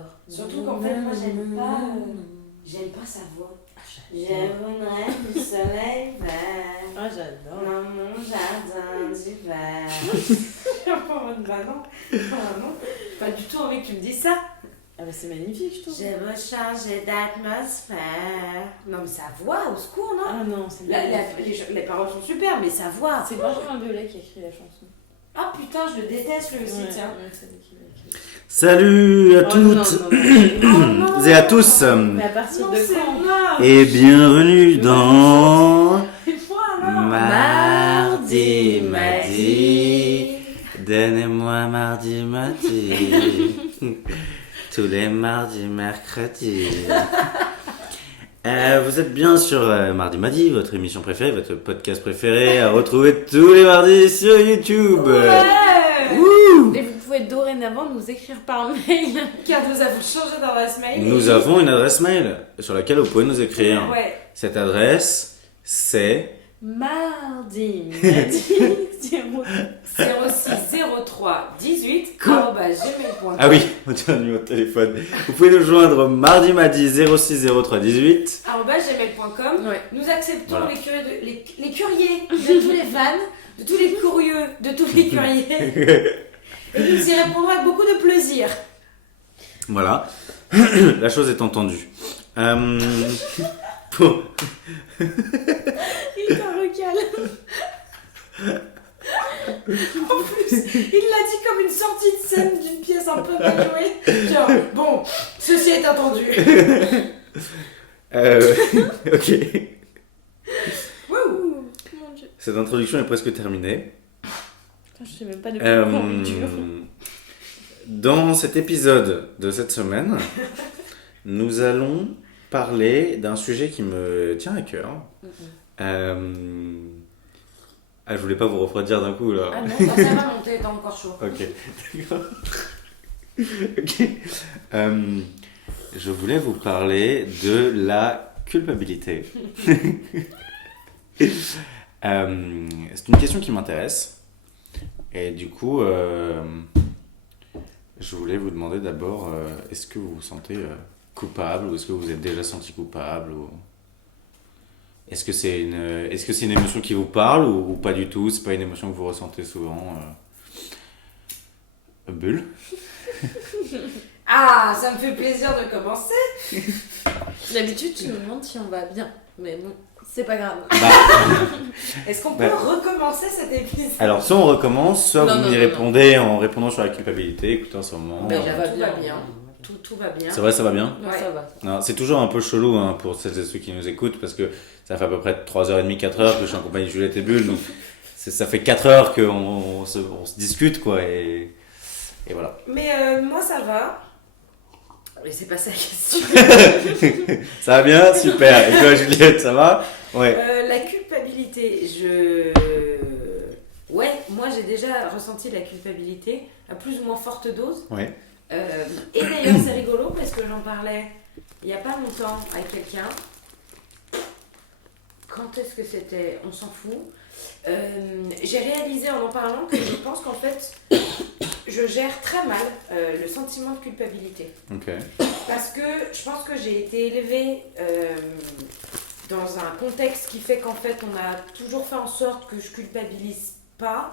j'adore. Surtout qu'en fait, moi, j'aime pas sa voix. J'aimerais du soleil vert. Ah, j'adore. Dans mon jardin d'hiver. Je suis un peu en mode, bah non, pas du tout envie que tu me dises ça. Ah, bah c'est magnifique, je trouve. Je veux changer d'atmosphère. Non, mais sa voix, au secours, non? Ah non, c'est Les paroles sont super, mais sa voix. C'est Benjamin Biolay qui a écrit la chanson. Ah putain, je le déteste lui aussi, tiens. Ouais, c'est lui qui l'a écrit. Salut à toutes non. et à tous Mais à partir Non, de c'est quand moi. et bienvenue dans Et voilà. Mardi Madi. Donnez-moi mardi madi. Tous les mardis, mercredis. Vous êtes bien sur Mardi Madi, votre émission préférée, votre podcast préféré à retrouver tous les mardis sur YouTube. Ouais. Wouh. Et vous pouvez dorénavant nous écrire par mail. Car nous avons changé d'adresse mail. Nous avons une adresse mail sur laquelle vous pouvez nous écrire. Ouais. Cette adresse, c'est... Mardi Madi 0603 18 Quoi @gmail.com. Ah oui, on tient le numéro de téléphone. Vous pouvez nous joindre mardi madi 0603 18. @gmail.com. Ouais. Nous acceptons Voilà. les curieux de tous les fans, de tous les curieux, de tous les curieux. Et nous y répondrons avec beaucoup de plaisir. Voilà, la chose est entendue. Bon. Il t'en recale. En plus, il l'a dit comme une sortie de scène d'une pièce un peu mal jouée. Genre, bon, ceci est entendu. Ok, Wouh. Mon Dieu. cette introduction est presque terminée. Putain, je sais même pas de quoi on dure. Dans cet épisode de cette semaine, nous allons parler d'un sujet qui me tient à cœur. Ah, je voulais pas vous refroidir d'un coup là. Ah non, ça va monter, t'es encore chaud. Ok, d'accord. Ok. Je voulais vous parler de la culpabilité. C'est une question qui m'intéresse. Et du coup, je voulais vous demander d'abord, est-ce que vous vous sentez coupable ou est-ce que vous vous êtes déjà senti coupable ou... Est-ce que c'est une émotion qui vous parle ou pas du tout? C'est pas une émotion que vous ressentez souvent? Bulle? Ah, ça me fait plaisir de commencer. D'habitude, tu nous demandes si on va bien. Mais bon, c'est pas grave. Est-ce qu'on peut recommencer cet épisode? Alors, soit on recommence, soit Non, vous non, m'y non, répondez en répondant sur la culpabilité. Écoutez, en ce moment... Ben, Tout va va bien. bien. Tout va bien. C'est vrai, ça va bien? Non, Ouais. ça va. Non, c'est toujours un peu chelou hein, pour celles et ceux qui nous écoutent parce que ça fait à peu près 3h30, 4h que je suis en compagnie de Juliette et Bulle. Donc ça fait 4 heures qu'on se discute quoi. Et voilà. Mais moi, ça va. Mais c'est pas ça la question. Ça va bien? Super. Et toi Juliette, ça va? Ouais. La culpabilité, Ouais, moi j'ai déjà ressenti la culpabilité à plus ou moins forte dose. Ouais. Et d'ailleurs c'est rigolo parce que j'en parlais il n'y a pas longtemps avec quelqu'un. Quand est-ce que c'était? On s'en fout. J'ai réalisé en parlant que je pense qu'en fait je gère très mal le sentiment de culpabilité. Ok. Parce que je pense que j'ai été élevée dans un contexte qui fait qu'en fait on a toujours fait en sorte que je culpabilise pas,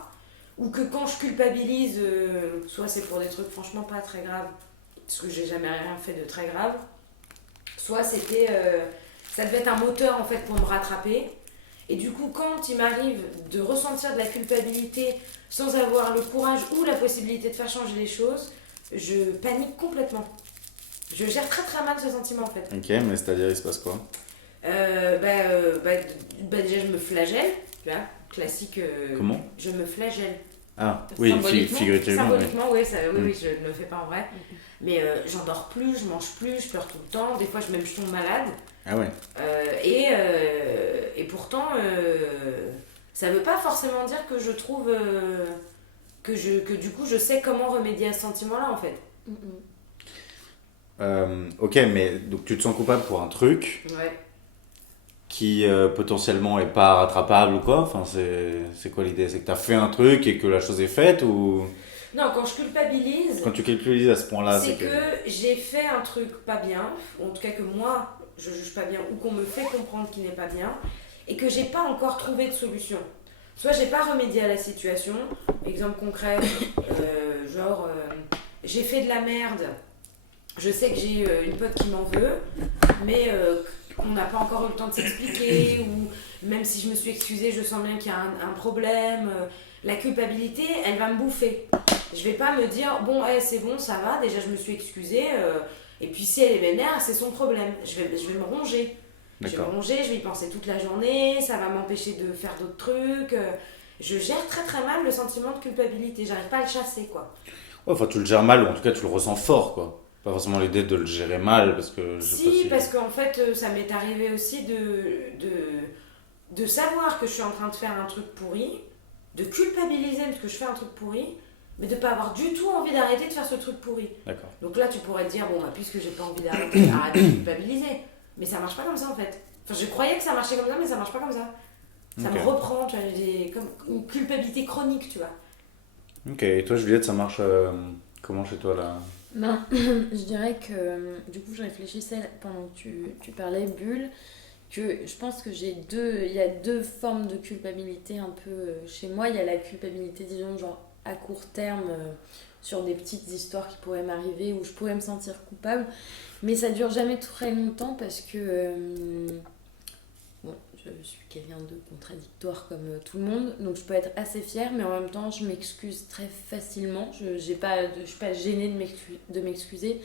ou que quand je culpabilise, soit c'est pour des trucs franchement pas très graves, parce que j'ai jamais rien fait de très grave, soit c'était, ça devait être un moteur en fait pour me rattraper. Et du coup, quand il m'arrive de ressentir de la culpabilité sans avoir le courage ou la possibilité de faire changer les choses, je panique complètement. Je gère très très mal ce sentiment en fait. Ok, mais c'est-à-dire il se passe quoi? Déjà je me flagelle, tu vois, classique. Comment? Je me flagelle. Ah oui, Symboliquement. figurativement. Symboliquement, oui, Mm. je ne le fais pas en vrai. Mais j'en dors plus, je mange plus, je pleure tout le temps. Des fois, je tombe malade. Ah ouais. Et pourtant, ça veut pas forcément dire que je trouve que du coup, je sais comment remédier à ce sentiment-là, en fait. Ok, mais donc tu te sens coupable pour un truc Ouais. qui potentiellement est pas rattrapable ou quoi? Enfin, c'est quoi l'idée? C'est que t'as fait un truc et que la chose est faite ou... Non, quand je culpabilise, Quand tu culpabilises à ce point-là, c'est que j'ai fait un truc pas bien, ou en tout cas que moi, je juge pas bien, ou qu'on me fait comprendre qu'il n'est pas bien, et que j'ai pas encore trouvé de solution. Soit j'ai pas remédié à la situation, exemple concret, j'ai fait de la merde, je sais que j'ai une pote qui m'en veut, mais qu'on n'a pas encore eu le temps de s'expliquer, ou même si je me suis excusée, je sens bien qu'il y a un problème. La culpabilité, elle va me bouffer. Je vais pas me dire, bon, c'est bon, ça va, déjà je me suis excusée, et puis si elle est vénère, c'est son problème. Je vais me ronger. Je vais me ronger, je vais y penser toute la journée, ça va m'empêcher de faire d'autres trucs. Je gère très très mal le sentiment de culpabilité, j'arrive pas à le chasser, quoi. Ouais, enfin, tu le gères mal, ou en tout cas, tu le ressens fort, quoi. Pas forcément l'idée de le gérer mal, parce que... Parce qu'en fait, ça m'est arrivé aussi de savoir que je suis en train de faire un truc pourri, de culpabiliser parce que je fais un truc pourri, mais de pas avoir du tout envie d'arrêter de faire ce truc pourri. D'accord. Donc là, tu pourrais te dire, bon, bah, puisque j'ai pas envie d'arrêter, arrête de culpabiliser. Mais ça marche pas comme ça, en fait. Enfin, je croyais que ça marchait comme ça, mais ça marche pas comme ça. Ça me reprend, tu vois, j'ai comme une culpabilité chronique, tu vois. Ok, et toi, Juliette, ça marche comment chez toi, là? Ben, je dirais que du coup je réfléchissais pendant que tu parlais, Bulle, que je pense que il y a deux formes de culpabilité un peu chez moi. Il y a la culpabilité, disons, genre à court terme, sur des petites histoires qui pourraient m'arriver où je pourrais me sentir coupable, mais ça dure jamais très longtemps parce que bon, je suis quelqu'un de contradictoire comme tout le monde, donc je peux être assez fière, mais en même temps je m'excuse très facilement. Je suis pas gênée de m'excuser.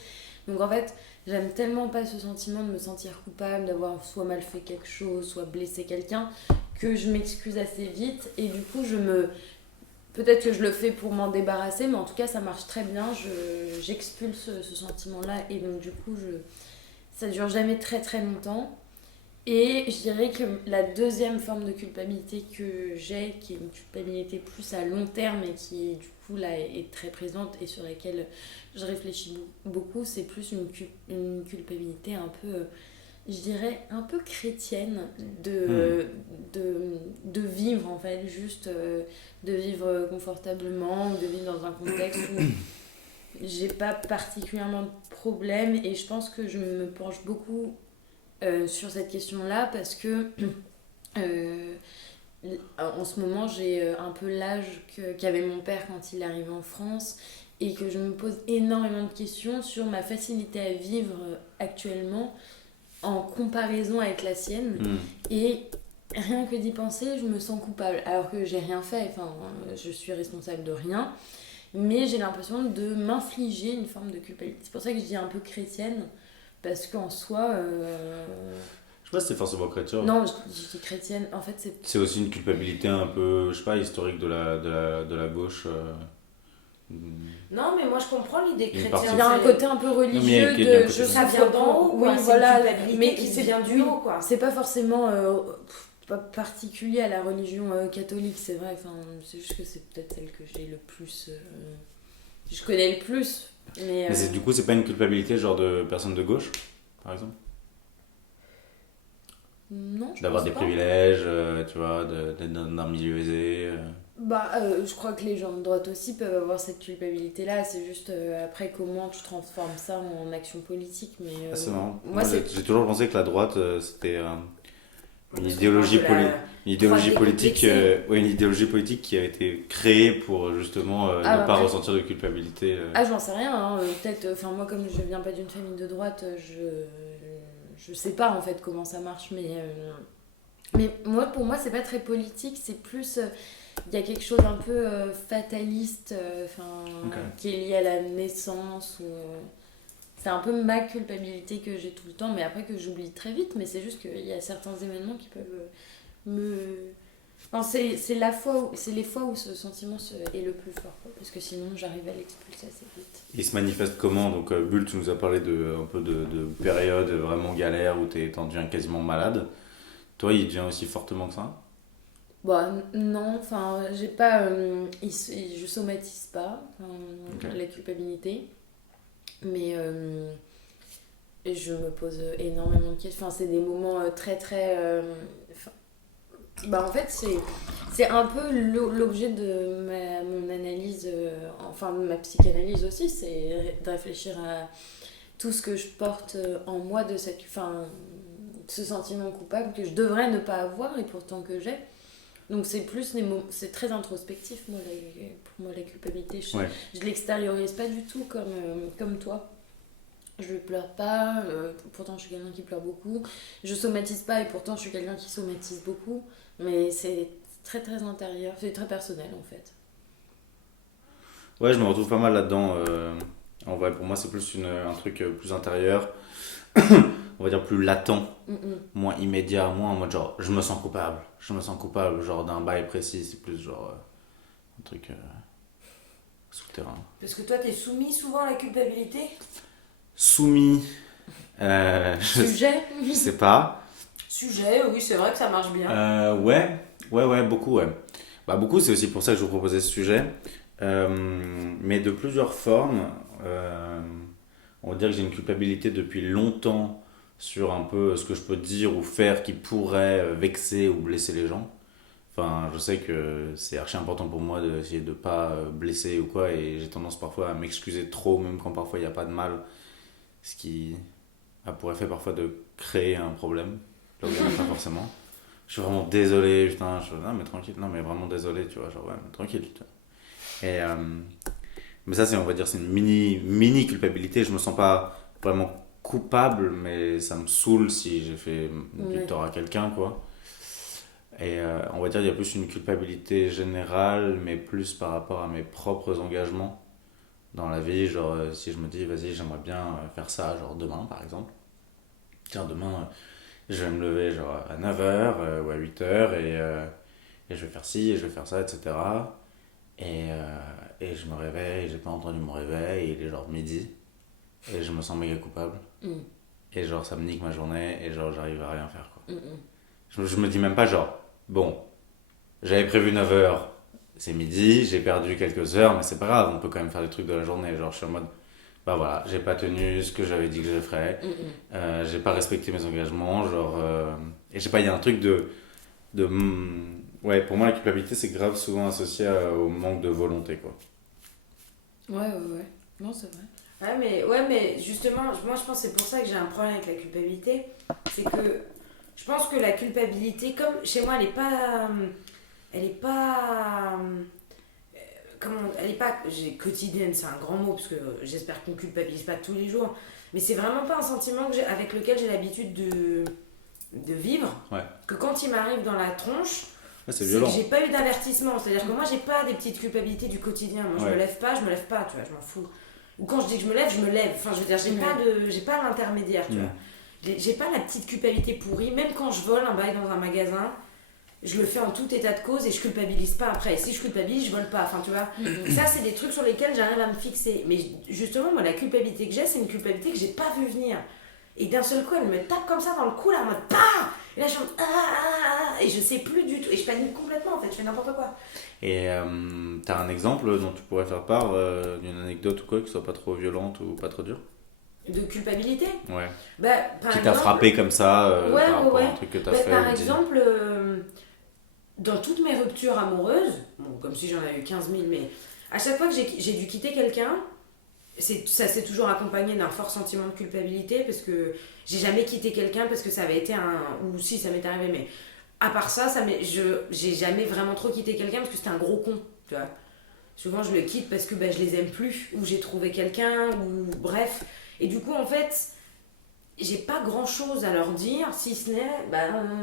Donc en fait, j'aime tellement pas ce sentiment de me sentir coupable, d'avoir soit mal fait quelque chose, soit blessé quelqu'un, que je m'excuse assez vite. Et du coup, peut-être que je le fais pour m'en débarrasser, mais en tout cas, ça marche très bien. J'expulse ce sentiment-là, et donc du coup, ça dure jamais très très longtemps. Et je dirais que la deuxième forme de culpabilité que j'ai, qui est une culpabilité plus à long terme et qui du coup là est très présente et sur laquelle je réfléchis beaucoup, c'est plus une culpabilité un peu, je dirais, un peu chrétienne de vivre en fait, juste de vivre confortablement, de vivre dans un contexte où j'ai pas particulièrement de problème, et je pense que je me penche beaucoup sur cette question-là parce que en ce moment j'ai un peu l'âge qu'avait mon père quand il arrivait en France, et que je me pose énormément de questions sur ma facilité à vivre actuellement en comparaison avec la sienne. Et rien que d'y penser, je me sens coupable alors que j'ai rien fait, enfin je suis responsable de rien, mais j'ai l'impression de m'infliger une forme de culpabilité. C'est pour ça que je dis un peu chrétienne, parce qu'en soi... Je sais pas si c'est forcément chrétien. Non, je dis chrétienne. En fait, c'est aussi une culpabilité un peu, je sais pas, historique de la gauche. Non, mais moi je comprends l'idée chrétienne. Il y a un côté un peu religieux de ça vient d'en haut, oui, voilà, mais qui vient du haut, quoi. C'est pas forcément pas particulier à la religion catholique, c'est vrai. Enfin, c'est juste que c'est peut-être celle que j'ai le plus, je connais le plus. Mais du coup, c'est pas une culpabilité genre de personne de gauche, par exemple? Non, je d'avoir pense des pas. privilèges, tu vois, d'être d'un milieu aisé. Je crois que les gens de droite aussi peuvent avoir cette culpabilité-là. C'est juste après comment tu transformes ça en action politique. Mais, c'est marrant. Moi, j'ai toujours pensé que la droite, c'était une idéologie politique qui a été créée pour justement ne pas ressentir de culpabilité. J'en sais rien. Hein. Peut-être, moi, comme je viens pas d'une famille de droite, je sais pas en fait comment ça marche. Mais pour moi, c'est pas très politique. C'est plus. Il y a quelque chose un peu fataliste qui est lié à la naissance. C'est un peu ma culpabilité que j'ai tout le temps, mais après que j'oublie très vite. Mais c'est juste qu'il y a certains événements qui peuvent me... Enfin, c'est les fois où ce sentiment est le plus fort, quoi, parce que sinon j'arrive à l'expulser assez vite. Il se manifeste comment? Donc Bull, tu nous as parlé un peu de période vraiment galère où t'en deviens quasiment malade. Toi, il devient aussi fortement que ça? Non, enfin, j'ai pas... je somatise pas la culpabilité, mais je me pose énormément de questions. Enfin, c'est des moments très très... Bah en fait, c'est un peu l'objet de mon analyse, enfin de ma psychanalyse aussi, c'est de réfléchir à tout ce que je porte en moi de enfin, ce sentiment coupable que je devrais ne pas avoir et pourtant que j'ai. Donc c'est plus c'est très introspectif moi, pour moi la culpabilité. Je l'extériorise pas du tout comme toi. Je pleure pas, pourtant je suis quelqu'un qui pleure beaucoup. Je somatise pas et pourtant je suis quelqu'un qui somatise beaucoup. Mais c'est très très intérieur, c'est très personnel en fait. Ouais, je me retrouve pas mal là-dedans. En vrai, pour moi, c'est plus un truc plus intérieur, on va dire plus latent, moins immédiat, moins en mode genre je me sens coupable, genre d'un bail précis, c'est plus genre un truc souterrain. Parce que toi, t'es soumis souvent à la culpabilité. Soumis, Sujet. je sais pas. Sujet, oui, c'est vrai que ça marche bien. Ouais, beaucoup, ouais. Bah, beaucoup, c'est aussi pour ça que je vous proposais ce sujet. Mais de plusieurs formes. On va dire que j'ai une culpabilité depuis longtemps sur un peu ce que je peux dire ou faire qui pourrait vexer ou blesser les gens. Enfin, je sais que c'est archi important pour moi d'essayer de pas blesser ou quoi, et j'ai tendance parfois à m'excuser trop, même quand parfois il n'y a pas de mal, ce qui a pour effet parfois de créer un problème, là où il n'y en a pas forcément. Je suis vraiment désolé, putain, non mais tranquille, non mais vraiment désolé, tu vois, genre ouais, mais tranquille, tu vois. Mais ça, on va dire, c'est une mini culpabilité. Je me sens pas vraiment coupable, mais ça me saoule si j'ai fait du tort à quelqu'un, quoi. Et on va dire, il y a plus une culpabilité générale, mais plus par rapport à mes propres engagements dans la vie. Genre, si je me dis, vas-y, j'aimerais bien faire ça, genre demain, par exemple. Tiens, demain, je vais me lever genre à 9h ou à 8h et je vais faire ci, et je vais faire ça, etc. Et je me réveille, j'ai pas entendu mon réveil, il est genre midi, et je me sens méga coupable. Et genre ça me nique ma journée, et genre j'arrive à rien faire, quoi. Je me dis même pas genre, bon, j'avais prévu 9h, c'est midi, j'ai perdu quelques heures, mais c'est pas grave, on peut quand même faire des trucs de la journée. Genre je suis en mode, bah voilà, j'ai pas tenu ce que j'avais dit que je ferais, j'ai pas respecté mes engagements, genre, et je sais pas, il y a un truc de ouais, pour moi la culpabilité c'est grave souvent associé au manque de volonté, quoi. Ouais. Non, c'est vrai. Ouais, mais justement, moi je pense que c'est pour ça que j'ai un problème avec la culpabilité. C'est que je pense que la culpabilité, comme chez moi, elle est pas. Elle est pas. Quotidienne, c'est un grand mot, parce que j'espère qu'on culpabilise pas tous les jours. Mais c'est vraiment pas un sentiment avec lequel j'ai l'habitude de vivre. Ouais. Que quand il m'arrive dans la tronche. Ouais, c'est violent. Que j'ai pas eu d'avertissement, c'est-à-dire que moi j'ai pas des petites culpabilités du quotidien. Moi je me lève pas, tu vois, je m'en fous. Ou quand je dis que je me lève. Enfin, je veux dire, j'ai pas l'intermédiaire, tu vois. J'ai pas la petite culpabilité pourrie, même quand je vole un bail dans un magasin, je le fais en tout état de cause et je culpabilise pas après. Et si je culpabilise, je vole pas, enfin tu vois. Ça, c'est des trucs sur lesquels j'arrive à me fixer. Mais justement, moi, la culpabilité que j'ai, c'est une culpabilité que j'ai pas vu venir. Et d'un seul coup, elle me tape comme ça dans le cou, là, en mode PAH! Et là, je suis en mode et je sais plus du tout. Et je panique complètement, en fait, je fais n'importe quoi. Et t'as un exemple dont tu pourrais faire part d'une anecdote ou quoi, qui soit pas trop violente ou pas trop dure? De culpabilité? Ouais. Bah, qui t'a frappé comme ça par rapport à un truc que t'as fait? Par exemple, dans toutes mes ruptures amoureuses, bon, comme si j'en avais eu 15 000, mais à chaque fois que j'ai dû quitter quelqu'un, ça s'est toujours accompagné d'un fort sentiment de culpabilité, parce que j'ai jamais quitté quelqu'un parce que ça avait été ou si ça m'est arrivé, mais à part ça, j'ai jamais vraiment trop quitté quelqu'un parce que c'était un gros con, tu vois. Souvent je le quitte parce que je les aime plus, ou j'ai trouvé quelqu'un, ou bref. Et du coup en fait, j'ai pas grand chose à leur dire, si ce n'est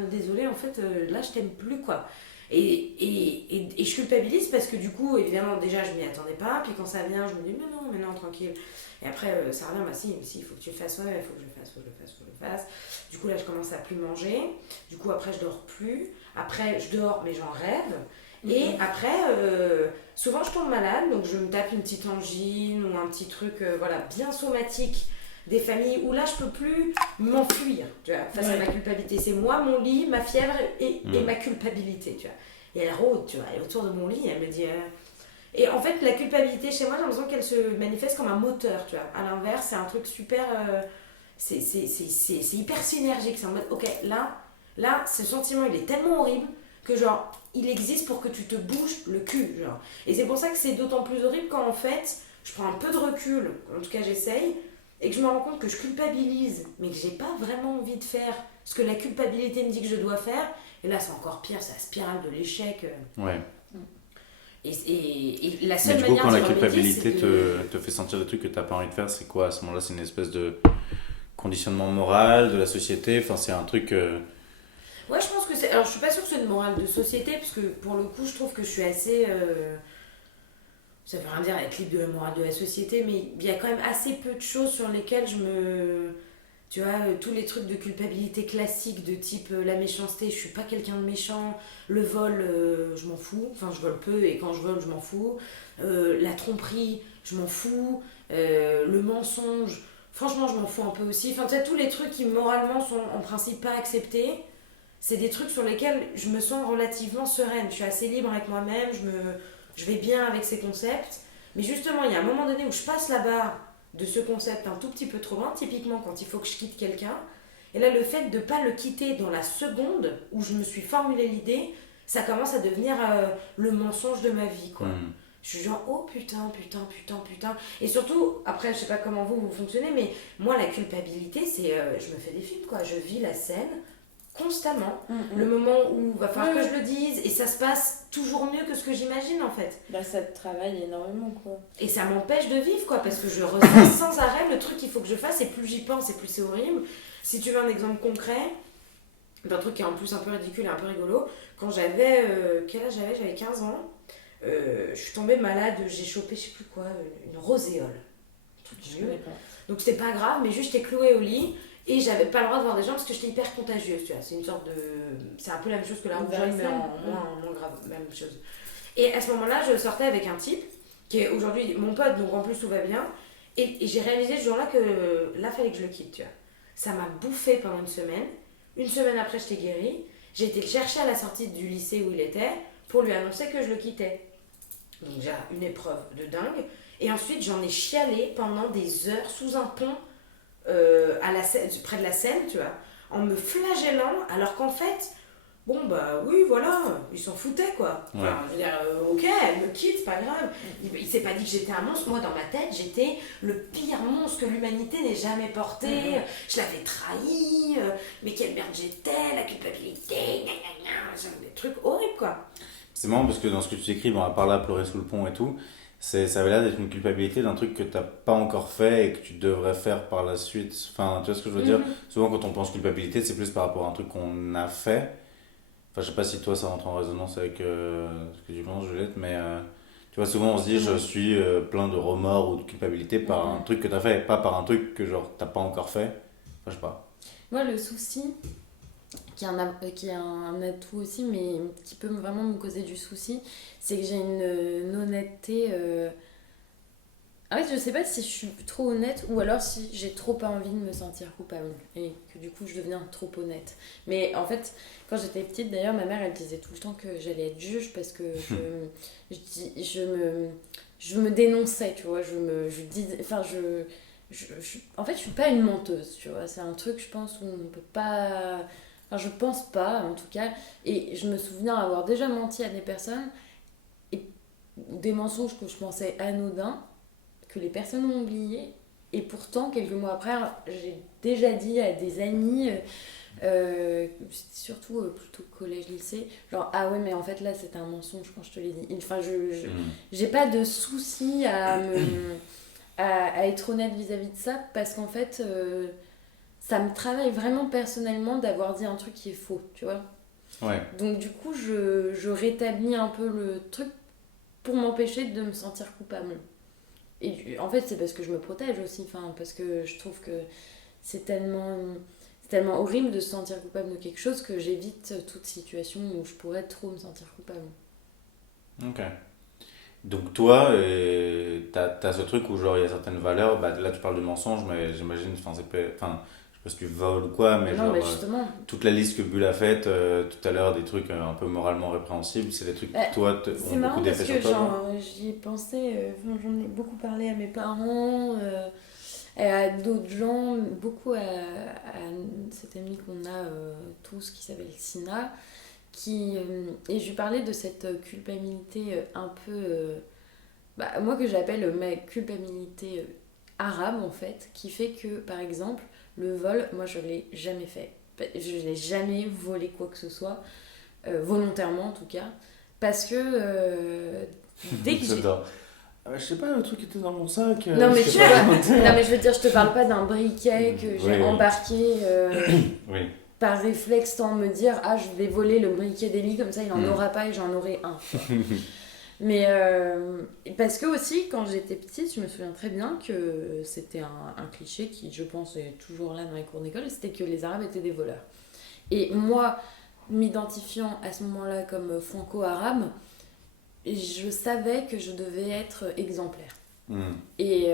désolé, en fait là je t'aime plus, quoi. Et je culpabilise parce que du coup, évidemment, déjà je m'y attendais pas, puis quand ça vient, je me dis mais non, tranquille. Et après, ça revient, si, il faut que tu le fasses, ouais, il faut que je le fasse. Du coup, là, je commence à plus manger. Du coup, après, je dors plus. Après, je dors, mais j'en rêve. Et après, souvent, je tombe malade, donc je me tape une petite angine ou un petit truc, bien somatique. Des familles où là, je peux plus m'enfuir, tu vois, face à ma culpabilité. C'est moi, mon lit, ma fièvre et ma culpabilité, tu vois. Et elle rôde, tu vois, elle est autour de mon lit, elle me dit... Et en fait, la culpabilité, chez moi, j'ai l'impression qu'elle se manifeste comme un moteur, tu vois. À l'inverse, c'est un truc super... c'est hyper synergique. C'est en mode, ok, là, ce sentiment, il est tellement horrible que genre, il existe pour que tu te bouges le cul, genre. Et c'est pour ça que c'est d'autant plus horrible quand en fait, je prends un peu de recul, en tout cas j'essaye, et que je me rends compte que je culpabilise, mais que j'ai pas vraiment envie de faire ce que la culpabilité me dit que je dois faire. Et là, c'est encore pire, c'est la spirale de l'échec. Ouais. Et la Mais seule du coup, manière quand d'y la remédier, culpabilité c'est de... te fait sentir des trucs que t'as pas envie de faire, c'est quoi à ce moment-là? C'est une espèce de conditionnement moral de la société? Enfin, c'est un truc. Ouais, je pense que c'est... Alors, je suis pas sûre que c'est une morale de société, parce que pour le coup, je trouve que je suis assez... Ça veut rien dire être libre de la morale de la société, mais il y a quand même assez peu de choses sur lesquelles je me... Tu vois, tous les trucs de culpabilité classiques de type la méchanceté, je suis pas quelqu'un de méchant, le vol, je m'en fous, enfin je vole peu et quand je vole, je m'en fous, la tromperie, je m'en fous, le mensonge, franchement, je m'en fous un peu aussi. Enfin, tu sais, tous les trucs qui moralement sont en principe pas acceptés, c'est des trucs sur lesquels je me sens relativement sereine. Je suis assez libre avec moi-même, je vais bien avec ces concepts. Mais justement, il y a un moment donné où je passe la barre de ce concept un tout petit peu trop loin, typiquement quand il faut que je quitte quelqu'un. Et là, le fait de ne pas le quitter dans la seconde où je me suis formulé l'idée, ça commence à devenir le mensonge de ma vie, quoi. Hmm. Je suis genre, oh putain, putain, putain, putain. Et surtout, après, je sais pas comment vous fonctionnez, mais moi, la culpabilité, c'est. Je me fais des films, quoi. Je vis la scène constamment. Le moment où va falloir que je le dise, et ça se passe toujours mieux que ce que j'imagine, en fait. Bah, ça te travaille énormément, quoi. Et ça m'empêche de vivre, quoi, parce que je ressens sans arrêt le truc qu'il faut que je fasse, et plus j'y pense, et plus c'est horrible. Si tu veux un exemple concret, d'un truc qui est en plus un peu ridicule et un peu rigolo, quand j'avais. Quel âge j'avais? J'avais 15 ans. Je suis tombée malade, j'ai chopé, je sais plus quoi, une roséole. Un truc Je nul. connais pas. Donc c'était pas grave, mais juste j'étais clouée au lit et j'avais pas le droit de voir des gens parce que j'étais hyper contagieuse, tu vois. C'est une sorte de. C'est un peu la même chose que la rougeole, mais en moins grave, même chose. Et à ce moment-là, je sortais avec un type qui est aujourd'hui mon pote, donc en plus tout va bien. Et j'ai réalisé ce jour-là que là, fallait que je le quitte, tu vois. Ça m'a bouffé pendant une semaine. Une semaine après, j'étais guérie. J'ai été le chercher à la sortie du lycée où il était pour lui annoncer que je le quittais. Donc déjà, une épreuve de dingue. Et ensuite, j'en ai chialé pendant des heures sous un pont à la Seine, près de la Seine, tu vois, en me flagellant, alors qu'en fait, bon bah oui, voilà, il s'en foutait quoi. Enfin, Ouais. je veux dire, ok, elle me quitte, c'est pas grave. Il s'est pas dit que j'étais un monstre. Moi, dans ma tête, j'étais le pire monstre que l'humanité n'ait jamais porté. Je l'avais trahi, mais quelle merde j'étais, la culpabilité, gna gna gna, des trucs horribles quoi. C'est marrant parce que dans ce que tu décris, bon, à part là, pleurer sous le pont et tout, ça avait l'air d'être une culpabilité d'un truc que t'as pas encore fait et que tu devrais faire par la suite. Enfin, tu vois ce que je veux dire? Souvent, quand on pense culpabilité, c'est plus par rapport à un truc qu'on a fait. Enfin, je sais pas si toi, ça rentre en résonance avec ce que tu penses, Juliette, mais tu vois, souvent, on se dit, je suis plein de remords ou de culpabilité par un truc que t'as fait, pas par un truc que, genre, t'as pas encore fait. Enfin, je sais pas. Moi, le souci, qui est un atout aussi, mais qui peut vraiment me causer du souci, c'est que j'ai une honnêteté. En fait, je sais pas si je suis trop honnête ou alors si j'ai trop pas envie de me sentir coupable et que du coup je deviens trop honnête. Mais en fait, quand j'étais petite, d'ailleurs, ma mère elle disait tout le temps que j'allais être juge parce que je me dénonçais, tu vois. Je disais. Enfin, en fait, je suis pas une menteuse, tu vois. C'est un truc, je pense, où on peut pas. Enfin, je pense pas, en tout cas. Et je me souviens avoir déjà menti à des personnes et des mensonges que je pensais anodins, que les personnes ont oublié. Et pourtant, quelques mois après, j'ai déjà dit à des amis, c'était surtout plutôt collège-lycée, genre, ah ouais, mais en fait, là, c'était un mensonge quand je te l'ai dit. Enfin, j'ai pas de souci à être honnête vis-à-vis de ça, parce qu'en fait, ça me travaille vraiment personnellement d'avoir dit un truc qui est faux, tu vois. Ouais. Donc du coup, je rétablis un peu le truc pour m'empêcher de me sentir coupable. Et en fait, c'est parce que je me protège aussi, enfin, parce que je trouve que c'est tellement horrible de se sentir coupable de quelque chose que j'évite toute situation où je pourrais trop me sentir coupable. Ok. Donc toi, t'as ce truc où genre il y a certaines valeurs, bah là tu parles de mensonges, mais j'imagine, enfin enfin je sais pas si tu voles ou quoi, mais Non, genre mais justement. toute la liste que Bull a faite tout à l'heure, des trucs un peu moralement répréhensibles, c'est des trucs qui toi C'est ont beaucoup marrant parce d'effet que sur toi. genre, j'y ai pensé, j'en ai beaucoup parlé à mes parents, et à d'autres gens, beaucoup à cet ami qu'on a tous qui s'appelle Sina, et je lui parlais de cette culpabilité un peu... moi que j'appelle ma culpabilité arabe en fait, qui fait que par exemple le vol, moi je l'ai jamais fait. Je n'ai jamais volé quoi que ce soit, volontairement en tout cas, parce que dès que j'ai... J'adore. Je sais pas, le truc était dans mon sac. Non mais, je tu sais pas vois, volontaire. non mais je veux dire, je te parle pas d'un briquet que j'ai Oui. embarqué Oui. par réflexe sans me dire ah je vais voler le briquet d'Eli comme ça il en aura pas et j'en aurai un. Mais parce que aussi quand j'étais petite je me souviens très bien que c'était un cliché qui je pense est toujours là dans les cours d'école, c'était que les Arabes étaient des voleurs. Et moi m'identifiant à ce moment-là comme franco-arabe, je savais que je devais être exemplaire. Et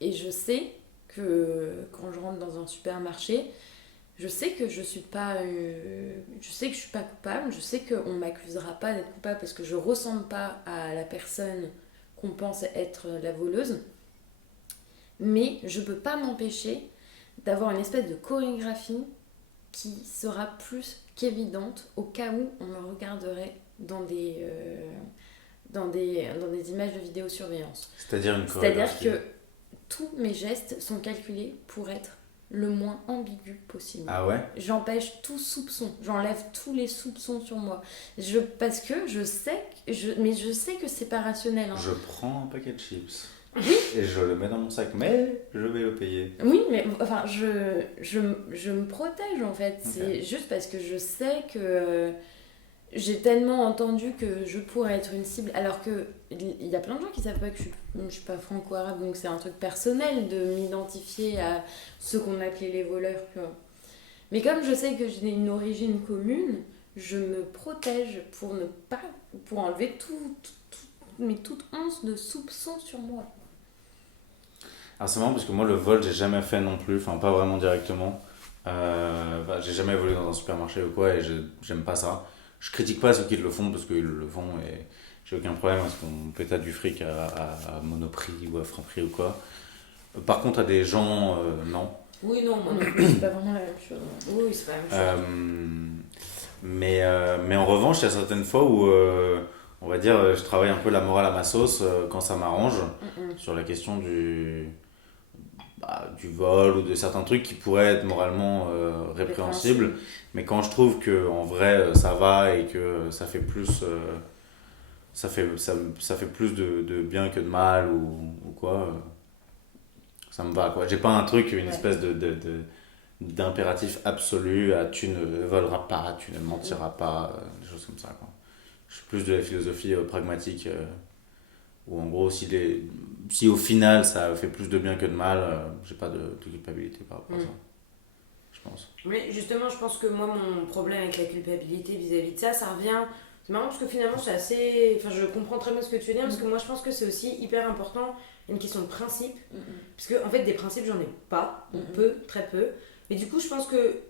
je sais que quand je rentre dans un supermarché, je sais que je suis pas coupable, je sais qu'on m'accusera pas d'être coupable parce que je ressemble pas à la personne qu'on pense être la voleuse, mais je peux pas m'empêcher d'avoir une espèce de chorégraphie qui sera plus qu'évidente au cas où on me regarderait dans des images de vidéosurveillance. C'est-à-dire une C'est-à-dire chorégraphie. que tous mes gestes sont calculés pour être le moins ambigu possible. Ah ouais? J'empêche tout soupçon, j'enlève tous les soupçons sur moi. Parce que je sais que c'est pas rationnel. Hein. Je prends un paquet de chips. Oui. Et je le mets dans mon sac, mais je vais le payer. Oui, mais enfin, je me protège en fait. C'est Ok. juste parce que je sais que j'ai tellement entendu que je pourrais être une cible, alors que il y a plein de gens qui savent pas que je suis pas franco-arabe, donc c'est un truc personnel de m'identifier à ceux qu'on appelait les voleurs, tu vois. Mais comme je sais que j'ai une origine commune, je me protège pour enlever toute once de soupçon sur moi. Alors c'est marrant parce que moi le vol j'ai jamais fait non plus, enfin pas vraiment directement. J'ai jamais volé dans un supermarché ou quoi et j'aime pas ça. Je critique pas ceux qui le font parce qu'ils le font et j'ai aucun problème à ce qu'on pétate du fric à Monoprix ou à Franprix ou quoi. Par contre à des gens, non. Oui, non, moi non Non, plus. c'est pas vraiment la même chose. Oui, c'est pas la même chose. Mais en revanche, il y a certaines fois où, on va dire, je travaille un peu la morale à ma sauce quand ça m'arrange sur la question du vol ou de certains trucs qui pourraient être moralement répréhensibles. Mais quand je trouve que en vrai ça va et que ça fait plus, ça fait plus de bien que de mal ou quoi, ça me va quoi. J'ai pas un truc, une espèce d'impératif absolu à tu ne voleras pas, tu ne mentiras pas, des choses comme ça quoi. Je suis plus de la philosophie pragmatique où en gros si au final ça fait plus de bien que de mal, j'ai pas de culpabilité par rapport à ça. Je pense. Mais justement, je pense que moi, mon problème avec la culpabilité vis-à-vis de ça, ça revient. C'est marrant parce que finalement, c'est assez. Enfin, je comprends très bien ce que tu veux dire parce que moi, je pense que c'est aussi hyper important, une question de principe. Parce que, en fait, des principes, j'en ai pas, ou peu, très peu. Mais du coup, je pense que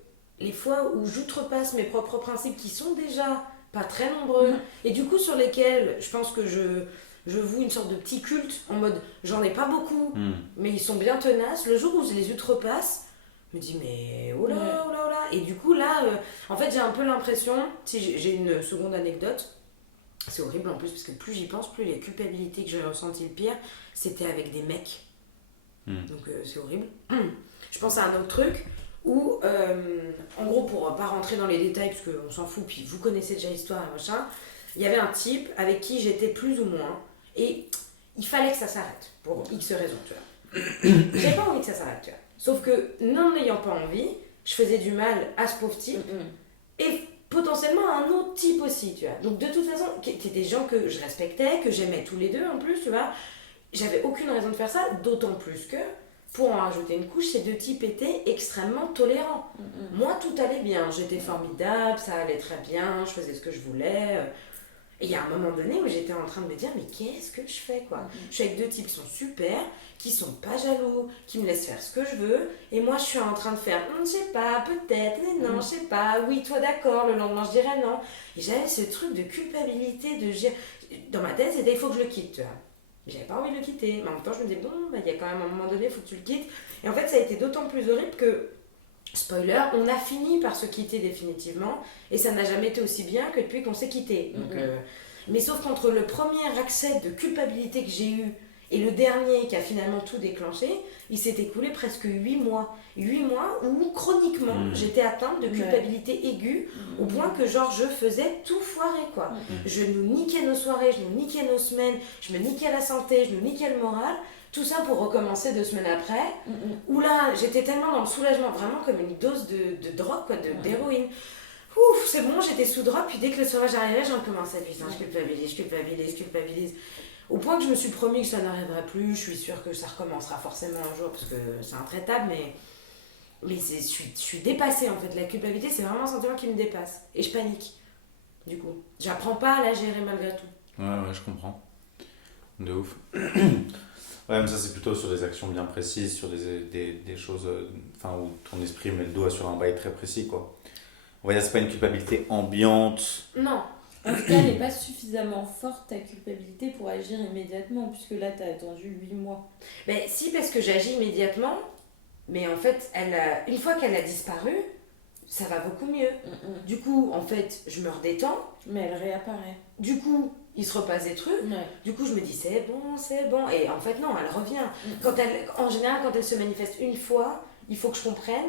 les fois où j'outrepasse mes propres principes qui sont déjà pas très nombreux et du coup, sur lesquels je pense que je voue une sorte de petit culte en mode j'en ai pas beaucoup, mais ils sont bien tenaces. Le jour où je les outrepasse, je me dis mais oh là, oh là, oh là. Et du coup là, en fait j'ai un peu l'impression, si j'ai une seconde anecdote, c'est horrible en plus parce que plus j'y pense, plus les culpabilités que j'ai ressenties le pire, c'était avec des mecs. Donc c'est horrible. Je pense à un autre truc où, en gros pour pas rentrer dans les détails parce qu'on s'en fout, puis vous connaissez déjà l'histoire et machin, il y avait un type avec qui j'étais plus ou moins et il fallait que ça s'arrête pour X raisons, tu vois. J'ai pas envie que ça s'arrête, tu vois. Sauf que, n'en ayant pas envie, je faisais du mal à ce pauvre type et potentiellement à un autre type aussi, tu vois. Donc de toute façon, qui étaient des gens que je respectais, que j'aimais tous les deux en plus, tu vois. J'avais aucune raison de faire ça, d'autant plus que, pour en rajouter une couche, ces deux types étaient extrêmement tolérants. Moi, tout allait bien, j'étais formidable, ça allait très bien, je faisais ce que je voulais. Et il y a un moment donné où j'étais en train de me dire, mais qu'est-ce que je fais quoi ? Je suis avec deux types qui sont super, qui sont pas jaloux, qui me laissent faire ce que je veux, et moi je suis en train de faire, je sais pas, peut-être, mais non, je sais pas, oui, toi d'accord, le lendemain je dirais non. Et j'avais ce truc de culpabilité, dans ma tête c'était il faut que je le quitte, tu vois. J'avais pas envie de le quitter, mais en même temps je me disais, bon, il y a quand même un moment donné, il faut que tu le quittes. Et en fait ça a été d'autant plus horrible que spoiler, on a fini par se quitter définitivement, et ça n'a jamais été aussi bien que depuis qu'on s'est quitté. Donc, mais sauf qu'entre le premier accès de culpabilité que j'ai eu et le dernier qui a finalement tout déclenché, il s'est écoulé presque 8 mois. 8 mois où chroniquement j'étais atteinte de culpabilité aiguë au point que genre je faisais tout foirer quoi. Je nous niquais nos soirées, je nous niquais nos semaines, je me niquais la santé, je nous niquais le moral. Tout ça pour recommencer 2 semaines après, où là j'étais tellement dans le soulagement, vraiment comme une dose de drogue, quoi, d'héroïne. Ouf, c'est bon, j'étais sous drogue, puis dès que le soir j'arrivais, j'en commençais, putain, je culpabilise. Au point que je me suis promis que ça n'arriverait plus, je suis sûre que ça recommencera forcément un jour, parce que c'est intraitable, mais je suis dépassée en fait. La culpabilité, c'est vraiment un sentiment qui me dépasse, et je panique, du coup. J'apprends pas à la gérer malgré tout. Ouais, je comprends. De ouf. Ouais, mais ça, c'est plutôt sur des actions bien précises, sur des choses où ton esprit met le doigt sur un bail très précis, quoi. On va dire, c'est pas une culpabilité ambiante. Non. En tout cas, elle n'est pas suffisamment forte, ta culpabilité, pour agir immédiatement, puisque là, tu as attendu 8 mois. Ben si, parce que j'agis immédiatement, mais en fait, une fois qu'elle a disparu, ça va beaucoup mieux. Du coup, en fait, je me redétends. Mais elle réapparaît. Du coup, il se repasse des trucs. Du coup, je me dis, c'est bon. Et en fait, non, elle revient. En général, quand elle se manifeste une fois, il faut que je comprenne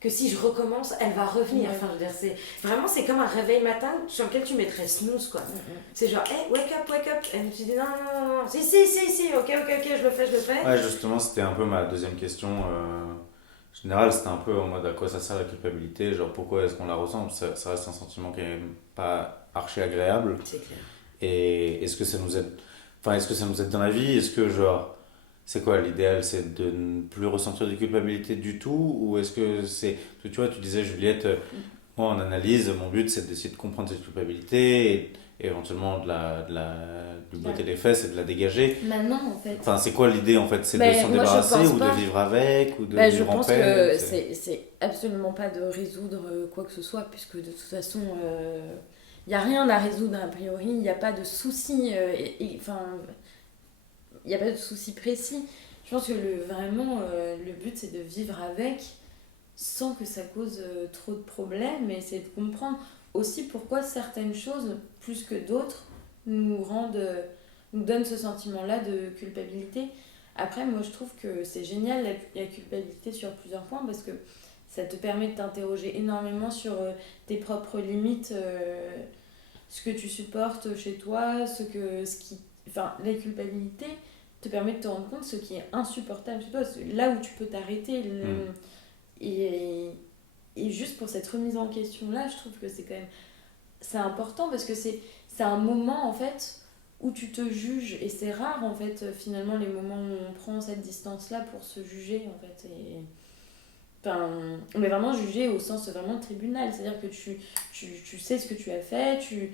que si je recommence, elle va revenir. Enfin, je veux dire, c'est comme un réveil matin sur lequel tu mettrais snooze, quoi. C'est genre, hey, wake up. Et tu dis, non, si, ok, je le fais. Ouais, justement, c'était un peu ma deuxième question. En général, c'était un peu en mode à quoi ça sert la culpabilité, genre pourquoi est-ce qu'on la ressent, ça reste un sentiment qui est pas archi agréable. C'est clair. Et est-ce que ça nous aide, dans la vie, est-ce que genre, c'est quoi l'idéal, c'est de ne plus ressentir de culpabilité du tout, ou est-ce que c'est, tu vois, tu disais Juliette, moi en analyse, mon but c'est d'essayer de comprendre cette culpabilité et éventuellement de botter les fesses et de la dégager. Maintenant, en fait. Enfin, c'est quoi l'idée en fait? C'est de s'en débarrasser ou de vivre avec ou de vivre en paix? Je pense que c'est absolument pas de résoudre quoi que ce soit, puisque de toute façon, il n'y a rien à résoudre a priori, il n'y a pas de souci, il n'y a pas de souci précis. Je pense que le but c'est de vivre avec sans que ça cause trop de problèmes, et c'est de comprendre aussi pourquoi certaines choses, plus que d'autres, nous donnent ce sentiment-là de culpabilité. Après, moi je trouve que c'est génial la culpabilité sur plusieurs points, parce que ça te permet de t'interroger énormément sur tes propres limites, ce que tu supportes chez toi, la culpabilité te permet de te rendre compte ce qui est insupportable chez toi, là où tu peux t'arrêter. Et juste pour cette remise en question là, je trouve que c'est important, parce que c'est un moment en fait où tu te juges, et c'est rare en fait finalement les moments où on prend cette distance là pour se juger en fait. Mais vraiment juger au sens vraiment tribunal, c'est-à-dire que tu sais ce que tu as fait, tu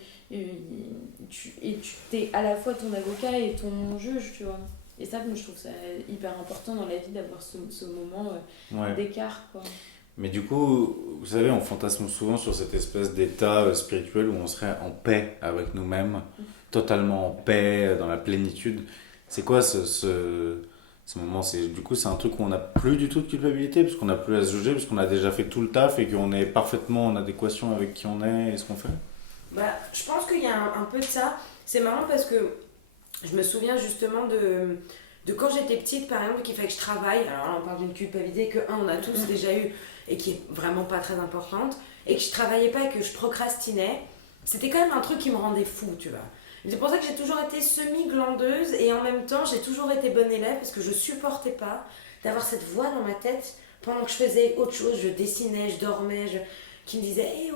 t'es à la fois ton avocat et ton juge, tu vois. Et ça, moi, je trouve ça hyper important dans la vie, d'avoir ce moment d'écart, quoi. Mais du coup, vous savez, on fantasme souvent sur cette espèce d'état spirituel où on serait en paix avec nous-mêmes, totalement en paix, dans la plénitude. C'est quoi ce moment? Du coup, c'est un truc où on n'a plus du tout de culpabilité, parce qu'on n'a plus à se juger, parce qu'on a déjà fait tout le taf et qu'on est parfaitement en adéquation avec qui on est et ce qu'on fait? Je pense qu'il y a un peu de ça. C'est marrant parce que je me souviens justement de quand j'étais petite, par exemple, qu'il fallait que je travaille. Alors là, on parle d'une culpabilité que, on a tous déjà eu et qui est vraiment pas très importante, et que je travaillais pas et que je procrastinais. C'était quand même un truc qui me rendait fou, tu vois. C'est pour ça que j'ai toujours été semi-glandeuse, et en même temps, j'ai toujours été bonne élève, parce que je supportais pas d'avoir cette voix dans ma tête pendant que je faisais autre chose. Je dessinais, je dormais, qui me disait « Eh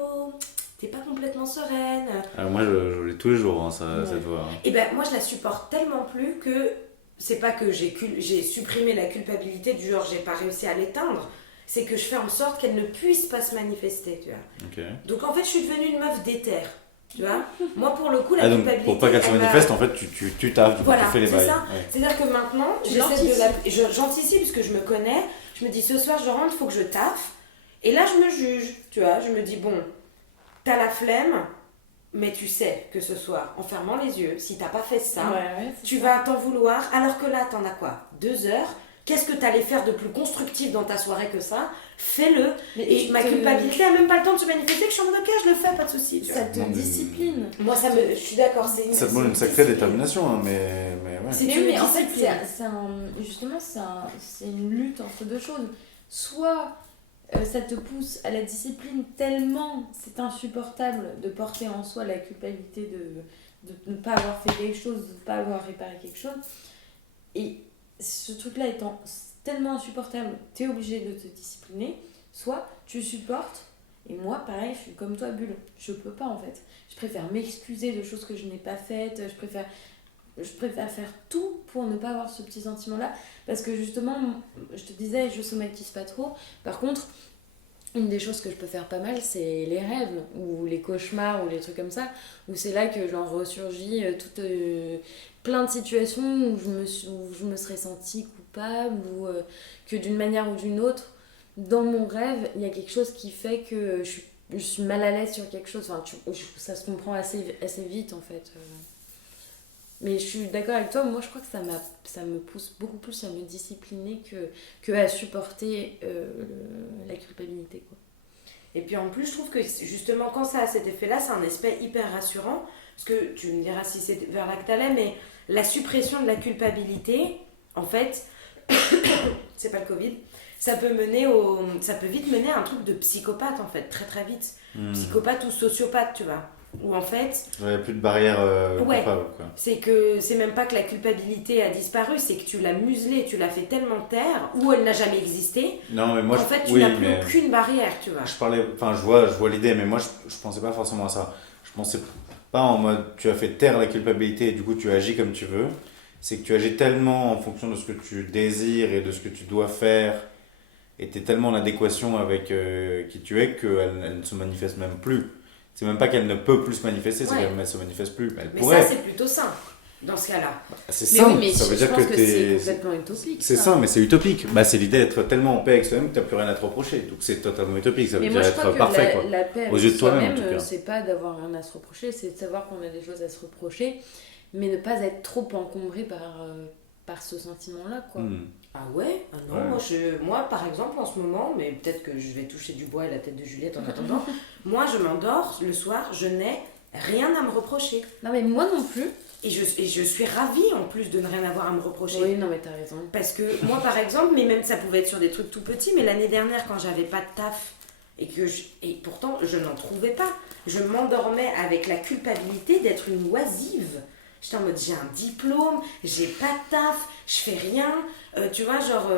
oh, t'es pas complètement sereine. » Moi, je l'ai tous les jours, cette voix. Et moi, je la supporte tellement plus que c'est pas que j'ai supprimé la culpabilité du genre j'ai pas réussi à l'éteindre, c'est que je fais en sorte qu'elle ne puisse pas se manifester, tu vois. Okay. Donc en fait, je suis devenue une meuf d'éther, tu vois. Moi, pour le coup, la culpabilité... Pour pas qu'elle se manifeste, en fait, tu taffes, du coup, tu fais les bails. C'est ça. Ouais. C'est-à-dire que maintenant, j'anticipe parce que je me connais. Je me dis, ce soir, je rentre, il faut que je taffe. Et là, je me juge, tu vois. Je me dis, bon, t'as la flemme, mais tu sais que ce soir, en fermant les yeux, si t'as pas fait ça, tu vas t'en vouloir, alors que là, t'en as quoi, 2 heures. Qu'est-ce que tu allais faire de plus constructif dans ta soirée que ça? Fais-le. Mais Et ma culpabilité a même pas le temps de se manifester, que je suis en mode ok, je le fais, pas de souci. tu vois. Ça te discipline. Moi, je suis d'accord. Ça demande une sacrée détermination, hein, mais ouais. C'est Mais une oui, mais en fait, discipline. c'est une lutte entre deux choses. Soit ça te pousse à la discipline tellement c'est insupportable de porter en soi la culpabilité de ne pas avoir fait quelque chose, de ne pas avoir réparé quelque chose. Et ce truc-là étant tellement insupportable, tu es obligé de te discipliner. Soit tu supportes, et moi, pareil, je suis comme toi, Bulle. Je peux pas en fait. Je préfère m'excuser de choses que je n'ai pas faites. Je préfère faire tout pour ne pas avoir ce petit sentiment-là. Parce que justement, je te disais, je somatise pas trop. Par contre, une des choses que je peux faire pas mal, c'est les rêves, ou les cauchemars, ou les trucs comme ça. Où c'est là que j'en ressurgis plein de situations où je me serais sentie coupable, ou que d'une manière ou d'une autre, dans mon rêve, il y a quelque chose qui fait que je suis mal à l'aise sur quelque chose. Enfin, ça se comprend assez vite en fait. Mais je suis d'accord avec toi, moi je crois que ça me pousse beaucoup plus à me discipliner que à supporter la culpabilité, quoi. Et puis en plus, je trouve que justement, quand ça a cet effet-là, c'est un aspect hyper rassurant. Parce que tu me diras si c'est vers là que t'allais, mais la suppression de la culpabilité, en fait, c'est pas le Covid, ça peut vite mener à un truc de psychopathe, en fait, très très vite. Psychopathe ou sociopathe, tu vois. Où en fait... Il n'y a plus de barrière coupable, quoi. C'est même pas que la culpabilité a disparu, c'est que tu l'as muselée, tu l'as fait tellement taire, ou elle n'a jamais existé. Non, mais moi, en fait, tu n'as plus aucune barrière, tu vois. Je vois l'idée, mais moi, je pensais pas forcément à ça. Je pensais pas en mode, tu as fait taire la culpabilité et du coup, tu agis comme tu veux. C'est que tu agis tellement en fonction de ce que tu désires et de ce que tu dois faire, et tu es tellement en adéquation avec qui tu es, qu'elle ne se manifeste même plus. C'est même pas qu'elle ne peut plus se manifester, c'est qu'elle ne se manifeste plus. Elle pourrait. Ça, c'est plutôt sain, dans ce cas-là. C'est sain, mais ça veut je dire pense que c'est complètement utopique. C'est sain, mais c'est utopique. C'est l'idée d'être tellement en paix avec soi-même que tu n'as plus rien à te reprocher. Donc c'est totalement utopique, ça veut dire être parfait. La paix aux avec yeux de toi-même, soi-même, c'est pas d'avoir rien à se reprocher, c'est de savoir qu'on a des choses à se reprocher, mais ne pas être trop encombré par ce sentiment-là, quoi. Ah ouais? Ah non, ouais. Moi, par exemple, en ce moment, mais peut-être que je vais toucher du bois et la tête de Juliette en attendant, moi, je m'endors le soir, je n'ai rien à me reprocher. Non, mais moi non plus. Et je suis ravie, en plus, de ne rien avoir à me reprocher. Oui, non, mais t'as raison. Parce que moi, par exemple, mais même ça pouvait être sur des trucs tout petits, mais l'année dernière, quand j'avais pas de taf, et pourtant, je n'en trouvais pas, je m'endormais avec la culpabilité d'être une oisive. J'étais en mode, j'ai un diplôme, j'ai pas de taf, je fais rien. Tu vois, genre,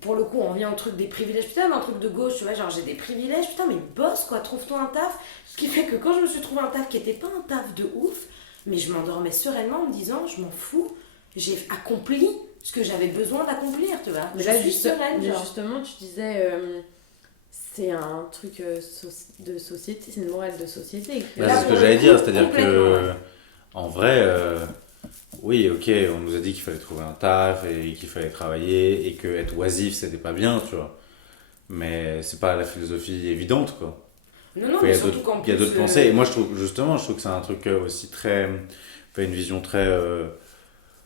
pour le coup, on revient au truc des privilèges. Putain, mais un truc de gauche, tu vois, genre, j'ai des privilèges. Putain, mais bosse, quoi, trouve-toi un taf. Ce qui fait que quand je me suis trouvé un taf qui était pas un taf de ouf, mais je m'endormais sereinement en me disant, je m'en fous, j'ai accompli ce que j'avais besoin d'accomplir, tu vois. Mais là, justement, tu disais, c'est un truc de société, c'est une morale de société. C'est ce que j'allais dire, c'est-à-dire que... En vrai, oui, ok, on nous a dit qu'il fallait trouver un taf et qu'il fallait travailler et que être oisif, c'était pas bien, tu vois. Mais c'est pas la philosophie évidente, quoi. Non, mais surtout qu'en plus... Il y a d'autres pensées. Et moi, je trouve que c'est un truc aussi très... une vision très...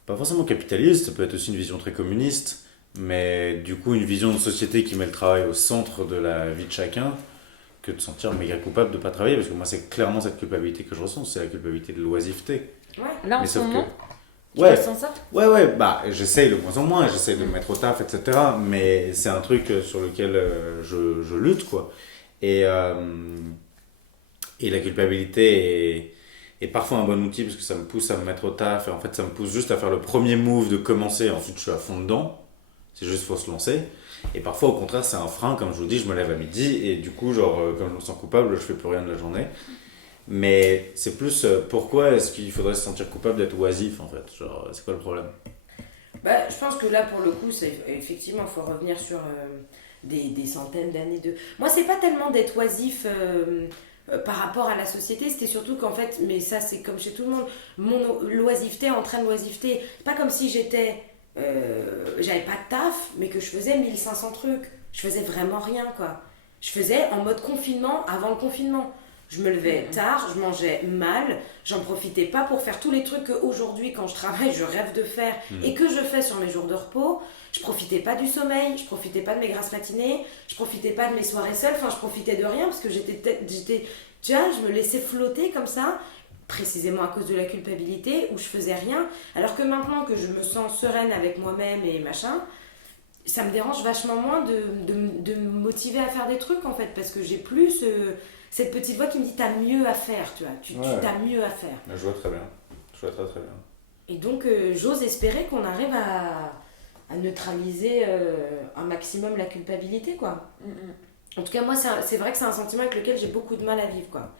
pas forcément capitaliste, ça peut être aussi une vision très communiste, mais du coup, une vision de société qui met le travail au centre de la vie de chacun, que de sentir méga coupable de ne pas travailler, parce que moi c'est clairement cette culpabilité que je ressens, c'est la culpabilité de l'oisiveté. Ouais. Là en ce moment, tu ouais, ressens ça? Ouais, j'essaye de moins en moins, j'essaye de me mettre au taf, etc. Mais c'est un truc sur lequel je lutte, quoi. Et la culpabilité est parfois un bon outil, parce que ça me pousse à me mettre au taf, et en fait ça me pousse juste à faire le premier move de commencer, ensuite je suis à fond dedans, c'est juste faut se lancer. Et parfois, au contraire, c'est un frein. Comme je vous dis, je me lève à midi et du coup, comme je me sens coupable, je fais plus rien de la journée. Mais c'est plus pourquoi est-ce qu'il faudrait se sentir coupable d'être oisif, en fait? Genre, c'est quoi le problème? Je pense que là, pour le coup, effectivement, il faut revenir sur des centaines d'années de... Moi, c'est pas tellement d'être oisif par rapport à la société, c'était surtout qu'en fait, mais ça, c'est comme chez tout le monde, l'oisiveté entraîne l'oisiveté. Pas comme si j'étais... j'avais pas de taf, mais que je faisais 1500 trucs. Je faisais vraiment rien, quoi. Je faisais en mode confinement avant le confinement. Je me levais tard, je mangeais mal, j'en profitais pas pour faire tous les trucs qu'aujourd'hui, quand je travaille, je rêve de faire et que je fais sur mes jours de repos. Je profitais pas du sommeil, je profitais pas de mes grasses matinées, je profitais pas de mes soirées seules, enfin je profitais de rien parce que j'étais tu vois, je me laissais flotter comme ça, précisément à cause de la culpabilité où je faisais rien. Alors que maintenant que je me sens sereine avec moi-même et machin, ça me dérange vachement moins de me motiver à faire des trucs en fait, parce que j'ai plus cette petite voix qui me dit t'as mieux à faire, tu vois, tu t'as mieux à faire. Je vois très bien, je vois très très bien. Et donc j'ose espérer qu'on arrive à neutraliser un maximum la culpabilité, quoi. En tout cas, moi, c'est vrai que c'est un sentiment avec lequel j'ai beaucoup de mal à vivre, quoi.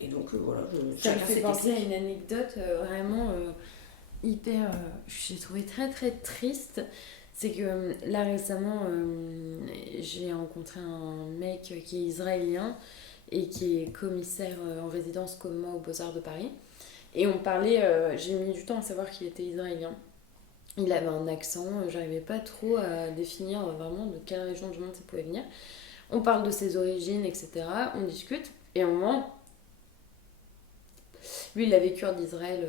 Et donc, voilà. Ça me fait penser à une anecdote vraiment hyper... j'ai trouvé très très triste. C'est que là, récemment, j'ai rencontré un mec qui est israélien et qui est commissaire en résidence comme moi aux Beaux-Arts de Paris. Et on parlait... j'ai mis du temps à savoir qu'il était israélien. Il avait un accent, j'arrivais pas trop à définir vraiment de quelle région du monde ça pouvait venir. On parle de ses origines, etc. On discute. Et à un moment, lui, il a vécu en Israël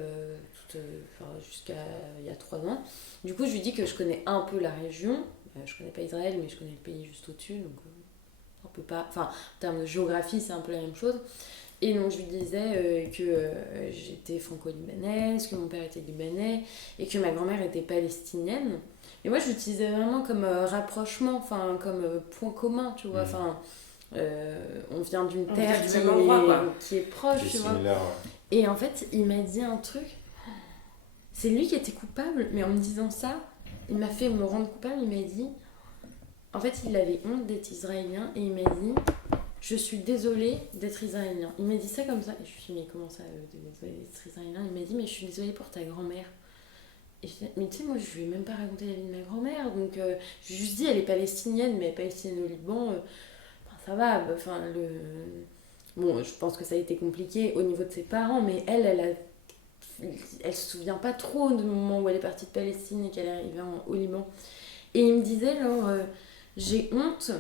jusqu'à il y a 3 ans. Du coup, je lui dis que je connais un peu la région. Je connais pas Israël, mais je connais le pays juste au-dessus. Donc, on peut pas... Enfin, en termes de géographie, c'est un peu la même chose. Et donc, je lui disais que j'étais franco-libanaise, que mon père était libanais et que ma grand-mère était palestinienne. Et moi, je l'utilisais vraiment comme rapprochement, enfin, comme point commun, tu vois. Enfin, on vient d'une terre qui est proche, tu vois. Similaire, ouais. Et en fait, il m'a dit un truc. C'est lui qui était coupable, mais en me disant ça, il m'a fait me rendre coupable. Il m'a dit... En fait, il avait honte d'être israélien et il m'a dit... Je suis désolée d'être israélien. Il m'a dit ça comme ça. Et je me suis dit, mais comment ça, désolée d'être israélien? Il m'a dit, mais je suis désolée pour ta grand-mère. Et je dis, mais tu sais, moi, je lui ai même pas raconté la vie de ma grand-mère. Donc, je lui ai juste dit, elle est palestinienne, mais elle est palestinienne au Liban. Ça va. Enfin, bon, je pense que ça a été compliqué au niveau de ses parents, mais elle se souvient pas trop du moment où elle est partie de Palestine et qu'elle est arrivée au Liban. Et il me disait, genre, j'ai honte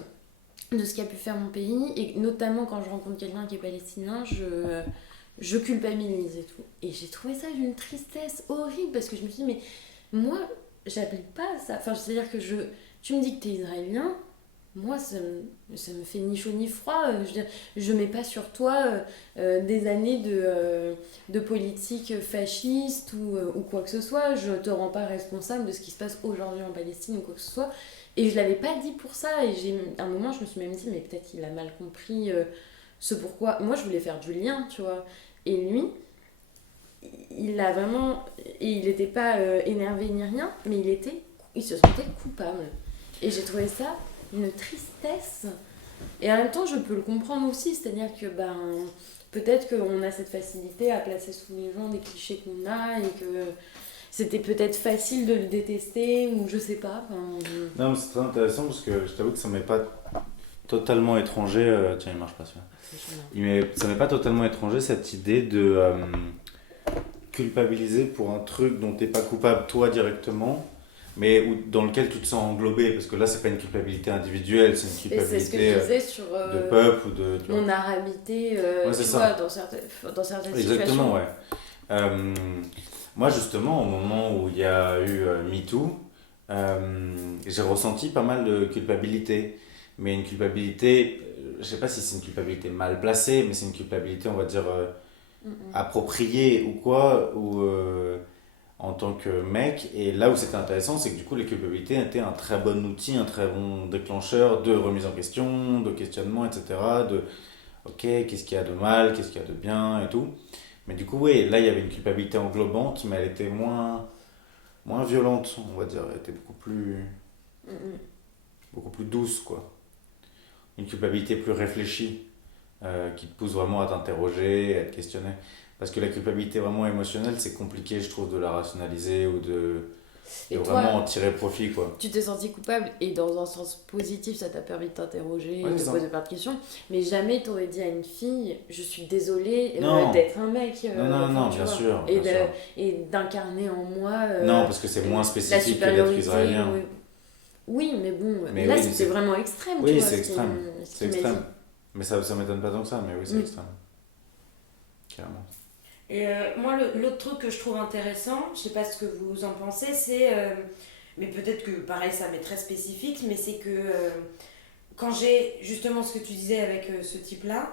de ce qu'a pu faire mon pays, et notamment quand je rencontre quelqu'un qui est palestinien, je culpabilise et tout. Et j'ai trouvé ça d'une tristesse horrible, parce que je me suis dit, mais moi, j'applique pas ça. Enfin, c'est-à-dire que tu me dis que t'es israélien, moi, ça me fait ni chaud ni froid. Je mets pas sur toi des années de politique fasciste ou quoi que ce soit. Je te rends pas responsable de ce qui se passe aujourd'hui en Palestine ou quoi que ce soit. Et je l'avais pas dit pour ça. Et à un moment, je me suis même dit, mais peut-être qu'il a mal compris ce pourquoi. Moi, je voulais faire du lien, tu vois. Et lui, il a vraiment... Et il était pas énervé ni rien, mais il se sentait coupable. Et j'ai trouvé ça une tristesse. Et en même temps, je peux le comprendre aussi. C'est-à-dire que, peut-être qu'on a cette facilité à placer sous les gens des clichés qu'on a et que... C'était peut-être facile de le détester ou je sais pas. Non, mais c'est très intéressant parce que je t'avoue que ça m'est pas totalement étranger. Tiens, il marche pas celui-là. Ça m'est pas totalement étranger cette idée de culpabiliser pour un truc dont t'es pas coupable toi directement, mais dans lequel tu te sens englobé. Parce que là, c'est pas une culpabilité individuelle, c'est une culpabilité c'est ce que je disais sur, de peuple ou de. Mon arabité, tu vois, dans certaines Exactement, situations. Ouais. Moi, justement, au moment où il y a eu MeToo, j'ai ressenti pas mal de culpabilité. Mais une culpabilité, je sais pas si c'est une culpabilité mal placée, mais c'est une culpabilité, on va dire, appropriée ou quoi, ou en tant que mec. Et là où c'était intéressant, c'est que du coup, les culpabilités étaient un très bon outil, un très bon déclencheur de remise en question, de questionnement, etc. De, ok, qu'est-ce qu'il y a de mal, qu'est-ce qu'il y a de bien et tout. Mais du coup, oui, là, il y avait une culpabilité englobante, mais elle était moins violente, on va dire. Elle était beaucoup plus douce, quoi. Une culpabilité plus réfléchie, qui te pousse vraiment à t'interroger, à te questionner. Parce que la culpabilité vraiment émotionnelle, c'est compliqué, je trouve, de la rationaliser ou de vraiment en tirer profit, quoi. Tu t'es senti coupable et dans un sens positif, ça t'a permis de t'interroger, Ouais, de c'est ça. poser plein de questions. Mais jamais t'aurais dit à une fille, je suis désolée Non. d'être un mec. Non, tu bien vois. sûr. Et, bien sûr. et d'incarner en moi. Non, parce que c'est moins la spécifique que d'être supériorité. israélien. Oui, mais bon, Mais là oui, c'était c'est- vraiment extrême. Oui, tu vois, c'est ce qu'il- extrême. ce C'est qu'il m'a extrême. dit. Mais ça m'étonne pas tant que ça, mais oui, c'est extrême. Carrément. Et moi, l'autre truc que je trouve intéressant, je sais pas ce que vous en pensez, c'est. Mais peut-être que pareil, ça m'est très spécifique, mais c'est que quand j'ai justement ce que tu disais avec ce type-là,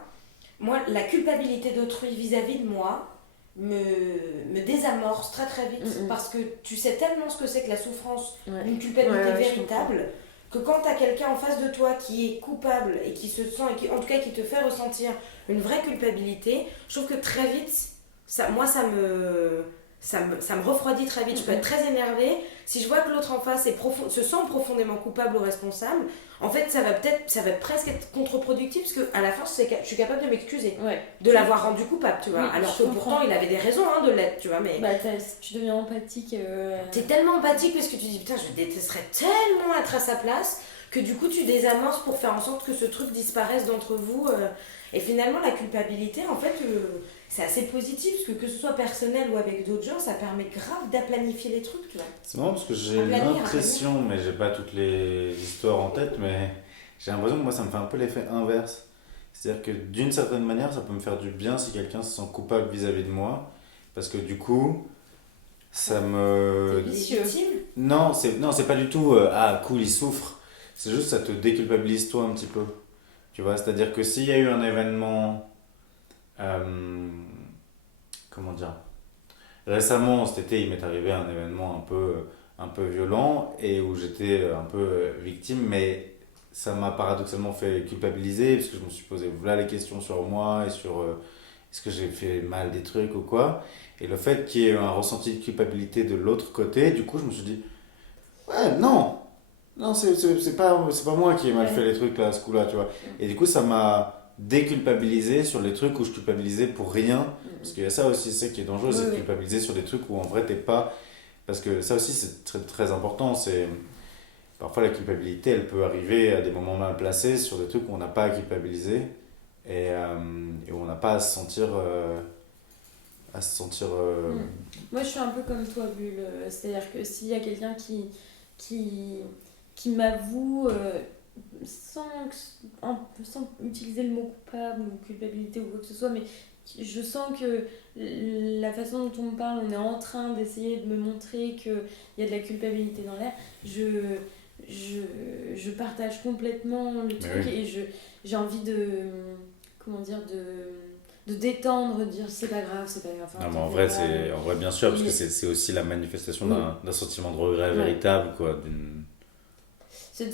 moi, la culpabilité d'autrui vis-à-vis de moi me désamorce très très vite parce que tu sais tellement ce que c'est que la souffrance d'une culpabilité véritable que quand tu as quelqu'un en face de toi qui est coupable et qui se sent, et qui, en tout cas qui te fait ressentir une vraie culpabilité, je trouve que très vite, ça me refroidit très vite. Je peux être très énervée. Si je vois que l'autre en face se sent profondément coupable ou responsable, en fait, ça va presque être contre-productif parce qu'à la fin, je suis capable de m'excuser. De l'avoir rendu coupable, tu vois. Alors que pourtant, il avait des raisons de l'être, tu vois. Mais bah, tu deviens empathique. T'es tellement empathique parce que tu dis, putain, je détesterais tellement être à sa place que du coup, tu désamorces pour faire en sorte que ce truc disparaisse d'entre vous. Et finalement, la culpabilité, en fait, c'est assez positif parce que ce soit personnel ou avec d'autres gens, ça permet grave d'aplanifier les trucs, tu vois. C'est marrant parce que j'ai l'impression, mais j'ai pas toutes les histoires en tête, mais j'ai l'impression que moi ça me fait un peu l'effet inverse. C'est-à-dire que d'une certaine manière, ça peut me faire du bien si quelqu'un se sent coupable vis-à-vis de moi, parce que du coup, ça me... C'est vicieux. Non, c'est pas du tout ah cool, il souffre. C'est juste ça te déculpabilise toi un petit peu. Tu vois, c'est-à-dire que s'il y a eu un événement comment dire, récemment cet été il m'est arrivé un événement un peu violent et où j'étais un peu victime, mais ça m'a paradoxalement fait culpabiliser parce que je me suis posé voilà les questions sur moi et sur est-ce que j'ai fait mal des trucs ou quoi, et le fait qu'il y ait un ressenti de culpabilité de l'autre côté, du coup je me suis dit ouais non c'est pas moi qui ai mal fait les trucs là à ce coup là, tu vois, et du coup ça m'a déculpabiliser sur les trucs où je culpabilisais pour rien, parce qu'il y a ça aussi, c'est qui est dangereux, c'est de culpabiliser sur des trucs où en vrai t'es pas, parce que ça aussi c'est très, très important, c'est parfois la culpabilité elle peut arriver à des moments mal placés sur des trucs où on n'a pas à culpabiliser et où on n'a pas à se sentir Moi je suis un peu comme toi Bulle, c'est-à-dire que s'il y a quelqu'un qui m'avoue sans utiliser le mot coupable ou culpabilité ou quoi que ce soit, mais je sens que la façon dont on me parle, on est en train d'essayer de me montrer qu'il y a de la culpabilité dans l'air, je partage complètement le truc et j'ai envie comment dire, de détendre, de dire c'est pas grave. Non, mais en vrai, bien sûr, parce que c'est aussi la manifestation d'un sentiment de regret véritable, quoi, c'est de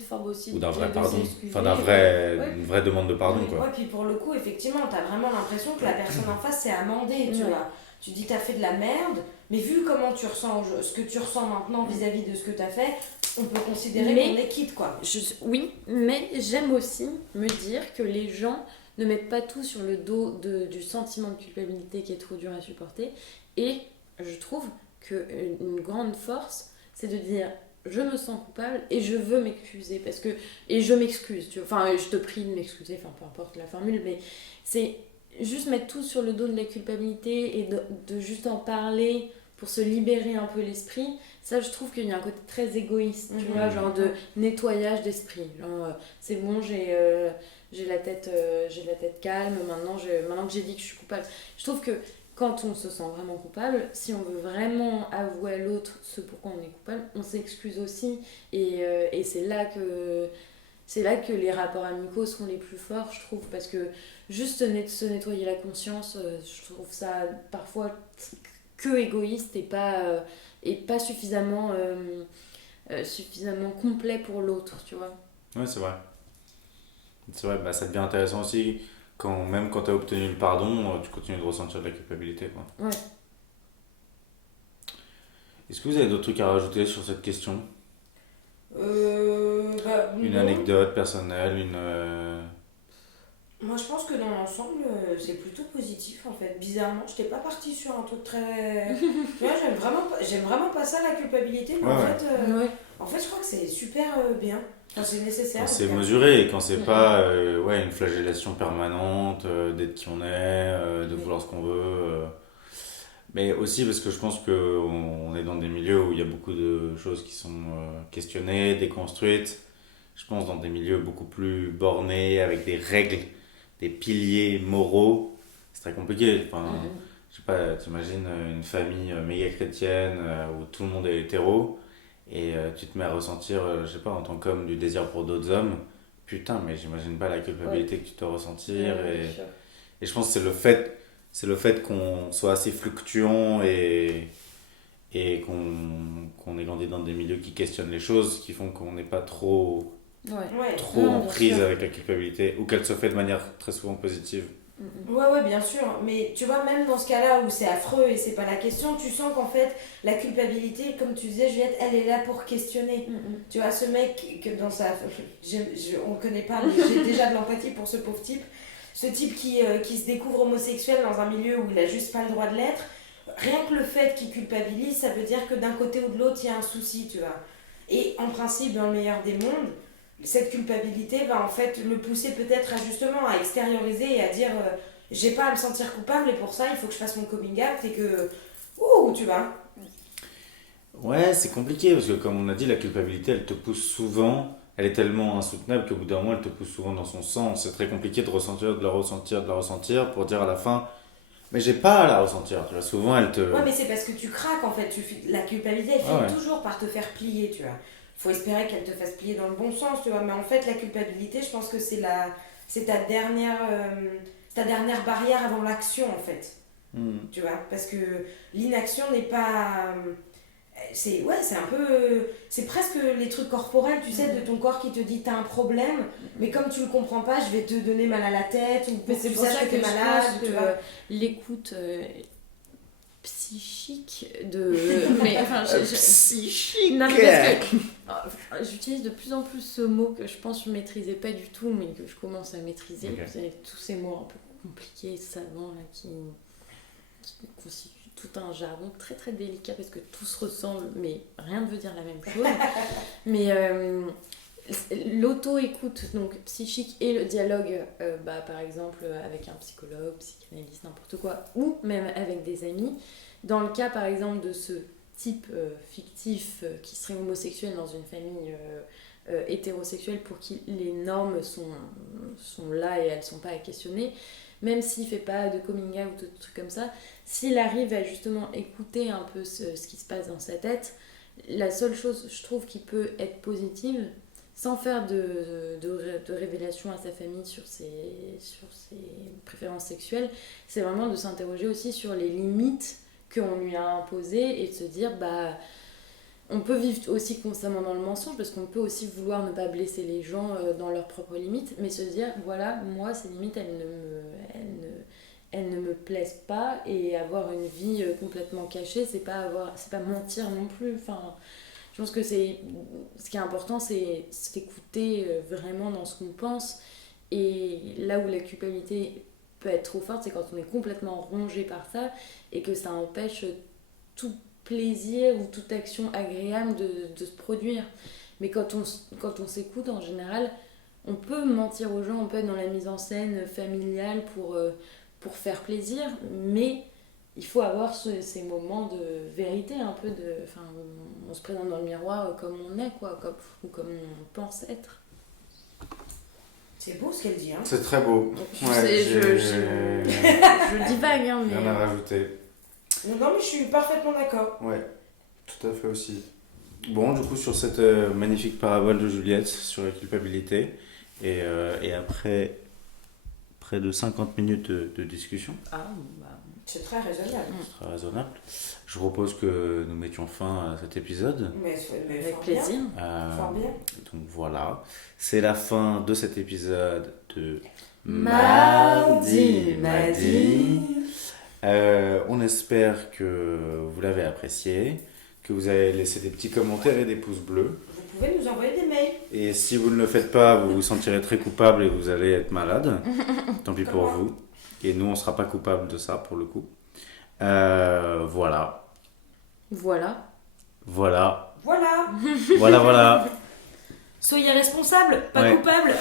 forme aussi ou d'un vrai pardon, enfin une vraie demande de pardon, quoi. Ouais, puis pour le coup effectivement t'as vraiment l'impression que la personne en face s'est amendée, tu vois. Tu dis t'as fait de la merde, mais vu comment tu ressens, ce que tu ressens maintenant vis-à-vis de ce que t'as fait, on peut considérer qu'on est quitte, quoi. Oui, mais j'aime aussi me dire que les gens ne mettent pas tout sur le dos du sentiment de culpabilité qui est trop dur à supporter, et je trouve qu'une grande force c'est de dire je me sens coupable et je veux m'excuser et je m'excuse, tu vois, enfin je te prie de m'excuser, enfin peu importe la formule, mais c'est juste mettre tout sur le dos de la culpabilité et de juste en parler pour se libérer un peu l'esprit. Ça je trouve qu'il y a un côté très égoïste, tu vois, genre de nettoyage d'esprit, genre c'est bon, j'ai la tête calme maintenant que j'ai dit que je suis coupable. Je trouve que quand on se sent vraiment coupable, si on veut vraiment avouer à l'autre ce pourquoi on est coupable, on s'excuse aussi, et c'est là que les rapports amicaux seront les plus forts, je trouve, parce que juste se nettoyer la conscience, je trouve ça parfois que égoïste et pas suffisamment complet pour l'autre, tu vois. Ouais, c'est vrai, bah, ça devient intéressant aussi même quand tu as obtenu le pardon, tu continues de ressentir de la culpabilité, quoi. Ouais. Est-ce que vous avez d'autres trucs à rajouter sur cette question? Une non. anecdote personnelle, Moi je pense que dans l'ensemble c'est plutôt positif en fait. Bizarrement, je n'étais pas partie sur un truc très. Tu vois, j'aime vraiment pas ça, la culpabilité, mais en fait je crois que c'est super bien. Enfin, c'est nécessaire. Quand c'est mesuré et quand c'est pas une flagellation permanente d'être qui on est, de vouloir ce qu'on veut. Mais aussi parce que je pense qu'on est dans des milieux où il y a beaucoup de choses qui sont questionnées, déconstruites. je pense, dans des milieux beaucoup plus bornés, avec des règles, des piliers moraux, c'est très compliqué. Enfin, je sais pas, t'imagines une famille méga chrétienne où tout le monde est hétéro et tu te mets à ressentir, je sais pas, en tant qu'homme, du désir pour d'autres hommes. Putain, mais j'imagine pas la culpabilité que tu dois ressentir. Et je pense que c'est le fait qu'on soit assez fluctuant et qu'on ait grandi dans des milieux qui questionnent les choses, qui font qu'on n'est pas trop en prise avec la culpabilité, ou qu'elle se fait de manière très souvent positive. Ouais, bien sûr. Mais tu vois, même dans ce cas-là où c'est affreux et c'est pas la question, tu sens qu'en fait, la culpabilité, comme tu disais, Juliette, elle est là pour questionner. Tu vois, ce mec, que dans sa... on le connaît pas, mais j'ai déjà de l'empathie pour ce pauvre type. Ce type qui se découvre homosexuel dans un milieu où il a juste pas le droit de l'être. Rien que le fait qu'il culpabilise, ça veut dire que d'un côté ou de l'autre, il y a un souci, tu vois. Et en principe, dans le meilleur des mondes, cette culpabilité va en fait le pousser peut-être justement à extérioriser et à dire j'ai pas à me sentir coupable et pour ça il faut que je fasse mon coming out et que tu vois. Ouais, c'est compliqué parce que comme on a dit, la culpabilité elle te pousse souvent, elle est tellement insoutenable qu'au bout d'un moment elle te pousse souvent dans son sens. C'est très compliqué de ressentir, de la ressentir pour dire à la fin mais j'ai pas à la ressentir. Tu vois, souvent elle te. Ouais, mais c'est parce que tu craques en fait. La culpabilité elle finit toujours par te faire plier, tu vois. Faut espérer qu'elle te fasse plier dans le bon sens, tu vois. Mais en fait, la culpabilité, je pense que c'est ta dernière barrière avant l'action, en fait. Tu vois, parce que l'inaction n'est pas... c'est un peu... c'est presque les trucs corporels, tu sais, de ton corps qui te dit t'as un problème, mais comme tu le comprends pas, je vais te donner mal à la tête, ou mais c'est pour ça que t'es malade, je pense tu vois. L'écoute... psychique de mais enfin psychique. Non, mais parce que j'utilise de plus en plus ce mot que je pense que je maîtrisais pas du tout mais que je commence à maîtriser. C'est tous ces mots un peu compliqués savants là qui constituent tout un jargon très très délicat parce que tout se ressemble mais rien ne veut dire la même chose. Mais l'auto-écoute donc psychique et le dialogue par exemple avec un psychologue, psychanalyste, n'importe quoi, ou même avec des amis. Dans le cas par exemple de ce type fictif qui serait homosexuel dans une famille hétérosexuelle pour qui les normes sont là et elles sont pas à questionner, même s'il fait pas de coming out ou de trucs comme ça, s'il arrive à justement écouter un peu ce qui se passe dans sa tête, la seule chose je trouve qui peut être positive sans faire de révélation à sa famille sur ses préférences sexuelles, c'est vraiment de s'interroger aussi sur les limites qu'on lui a imposées et de se dire on peut vivre aussi constamment dans le mensonge parce qu'on peut aussi vouloir ne pas blesser les gens dans leurs propres limites, mais se dire voilà, moi ces limites elles ne me plaisent pas, et avoir une vie complètement cachée c'est pas mentir non plus. Enfin, je pense que ce qui est important, c'est s'écouter vraiment dans ce qu'on pense. Et là où la culpabilité peut être trop forte, c'est quand on est complètement rongé par ça et que ça empêche tout plaisir ou toute action agréable de se produire. Mais quand on s'écoute, en général, on peut mentir aux gens, on peut être dans la mise en scène familiale pour faire plaisir, mais il faut avoir ces moments de vérité, un peu on se présente dans le miroir comme on est, quoi, ou comme on pense être. C'est beau ce qu'elle dit, hein. C'est très beau. Je divague, hein, mais... Rien à rajouter. Non, mais je suis parfaitement d'accord. Ouais, tout à fait aussi. Bon, du coup, sur cette magnifique parabole de Juliette sur la culpabilité, et après près de 50 minutes de discussion. C'est très raisonnable. C'est très raisonnable. Je propose que nous mettions fin à cet épisode. Mais avec plaisir. Fort bien. Donc voilà, c'est la fin de cet épisode de Mardi. On espère que vous l'avez apprécié, que vous avez laissé des petits commentaires et des pouces bleus. Vous pouvez nous envoyer des mails. Et si vous ne le faites pas, vous vous sentirez très coupable et vous allez être malade. Tant pis pour vous. Et nous, on ne sera pas coupable de ça pour le coup. Voilà. Soyez responsables, pas coupables.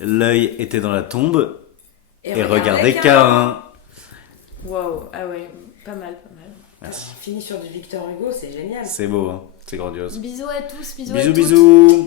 L'œil était dans la tombe et regardez Caïn. Caïn. Waouh, ah ouais, pas mal. Merci. Fini sur du Victor Hugo, c'est génial. C'est beau, hein, c'est grandiose. Bisous à tous, bisous à toutes. Bisous.